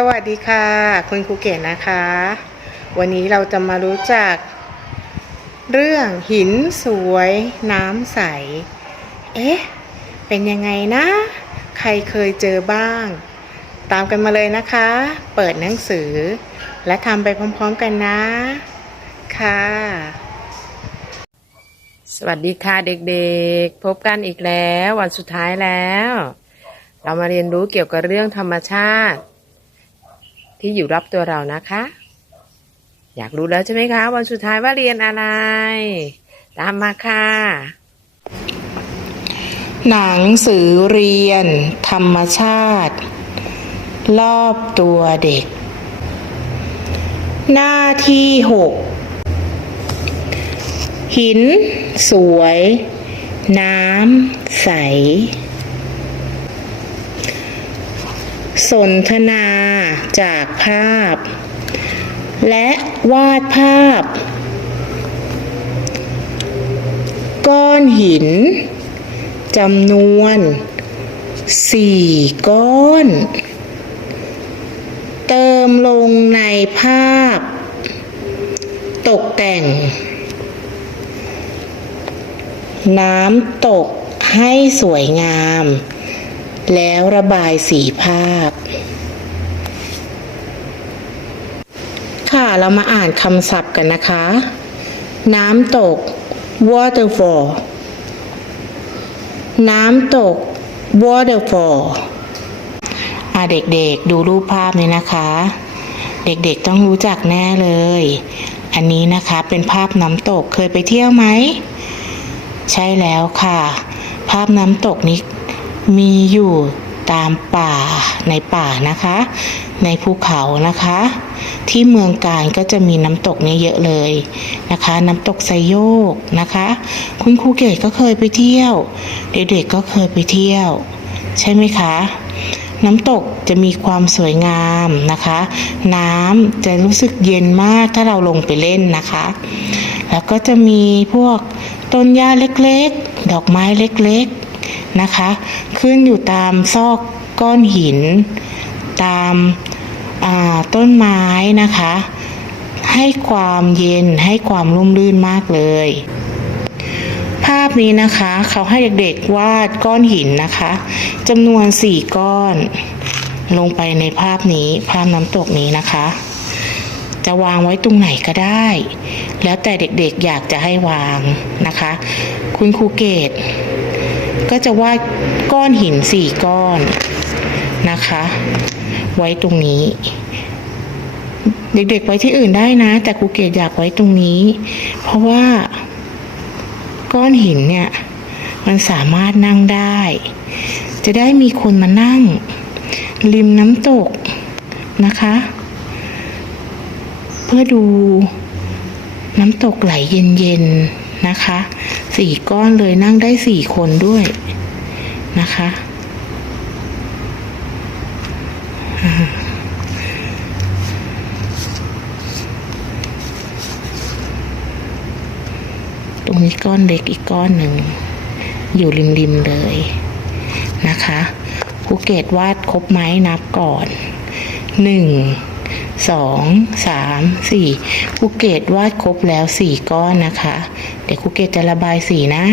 สวัสดีค่ะ คุณครูเก๋นะคะ วันนี้เราจะมารู้จัก เรื่องหินสวยน้ำใส เอ๊ะ เป็นยังไงนะ ใครเคยเจอบ้าง ตามกันมาเลยนะคะ เปิดหนังสือ และทำไปพร้อมๆกันนะ ค่ะ สวัสดีค่ะเด็กๆ พบกันอีกแล้ว วันสุดท้ายแล้ว เรามาเรียนรู้เกี่ยวกับเรื่องธรรมชาติ ที่อยู่รอบตัวเรานะคะ อยากรู้แล้วใช่ไหมคะ วันสุดท้ายว่าเรียนอะไร ตามมาค่ะ หนังสือเรียน ธรรมชาติ รอบตัวเด็ก หน้าที่หกหิน สวย น้ำ ใส สนทนาจากภาพ และวาดภาพ ก้อนหินจำนวนสี่ก้อน เติมลงในภาพ ตกแต่ง น้ำตกให้สวยงาม แล้วระบายสีภาพ ค่ะเรามาอ่านคำศัพท์กันนะคะ น้ำตก waterfall น้ำตก waterfall อ่าเด็กๆ ดูรูปภาพนี้นะคะ เด็กๆต้องรู้จักแน่เลย อันนี้นะคะเป็นภาพน้ำตกเคยไปเที่ยวไหม ใช่แล้วค่ะ ภาพน้ำตกนี้ มีอยู่ตามป่าในป่านะคะ ในภูเขานะคะ ที่เมืองการก็จะมีน้ำตกนี้เยอะเลยนะคะ น้ำตกไซโยกนะคะ คุณครูเกดก็เคยไปเที่ยว เด็กๆก็เคยไปเที่ยว ใช่ไหมคะน้ำตกจะมีความสวยงามนะคะ น้ำจะรู้สึกเย็นมากถ้าเราลงไปเล่นนะคะ แล้วก็จะมีพวกต้นหญ้าเล็กๆ ดอกไม้เล็กๆ นะคะ ขึ้นอยู่ตามซอกก้อนหิน ตามาต้นไม้นะคะ ให้ความเย็นให้ความร่มรื่นมากเลย ภาพนี้นะคะ เขาให้เด็กๆวาดก้อนหินนะคะจำนวนสี่ก้อน ลงไปในภาพนี้ภาพน้ำตกนี้นะคะ จะวางไว้ตรงไหนก็ได้ แล้วแต่เด็กๆอยากจะให้วางนะคะ คุณครูเกต ก็จะวาดก้อนหินสี่ก้อนนะคะ ไว้ตรงนี้ เด็กๆไว้ที่อื่นได้นะ แต่ครูเกตอยากไว้ตรงนี้ เพราะว่า ก้อนหินเนี่ย มันสามารถนั่งได้ จะได้มีคนมานั่ง ริมน้ำตกนะคะ เพื่อดูน้ำตกไหลเย็นๆ นะคะสี่ก้อนเลยนั่งได้สี่คนด้วยนะคะตรงนี้ก้อนเล็กอีกก้อนหนึ่ง อยู่ริมๆเลยนะคะภูเก็ตวาดครบไหมนับก่อนหนึ่ง สองสามสี่ครูเกตวาดครบแล้วสี่ก้อนนะคะ เดี๋ยวครูเกตจะระบายสีนะ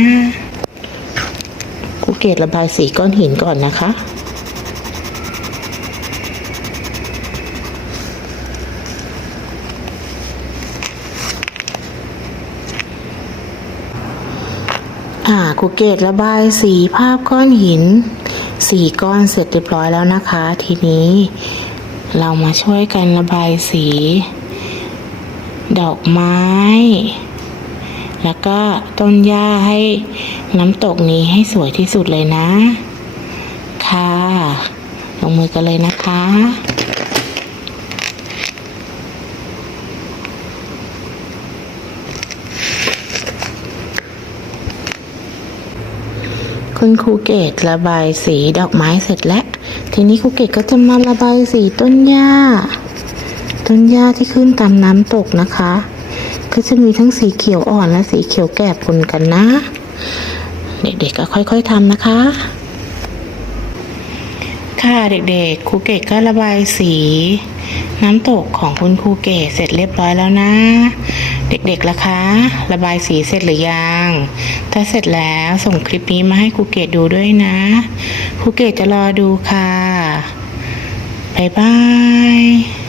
ครูเกตระบายสีก้อนหินก่อนนะคะอ่าครูเกตระบายสีภาพก้อนหินสี่ก้อนเสร็จเรียบร้อยแล้วนะคะ ทีนี้ เรามาช่วยกันระบายสี ดอกไม้ แล้วก็ต้นหญ้าให้น้ำตกนี้ให้สวยที่สุดเลยนะ ค่ะ ลงมือกันเลยนะคะ คุณครูเกตระบายสีดอกไม้เสร็จแล้ว ทีนี้ครูเกตก็จะมาระบายสีต้นหญ้า ต้นหญ้าที่ขึ้นตามน้ำตกนะคะ ก็จะมีทั้งสีเขียวอ่อนและสีเขียวแก่ปนกันนะ เด็กๆก็ค่อยๆทำนะคะ ค่ะเด็กๆครูเกดก็ระบายสี น้ำตกของคุณครูเกดเสร็จเรียบร้อยแล้วนะ เด็กๆล่ะคะ ระบายสีเสร็จหรือยัง ถ้าเสร็จแล้วส่งคลิปนี้มาให้ครูเกดดูด้วยนะครูเกดจะรอดูค่ะบ๊ายบาย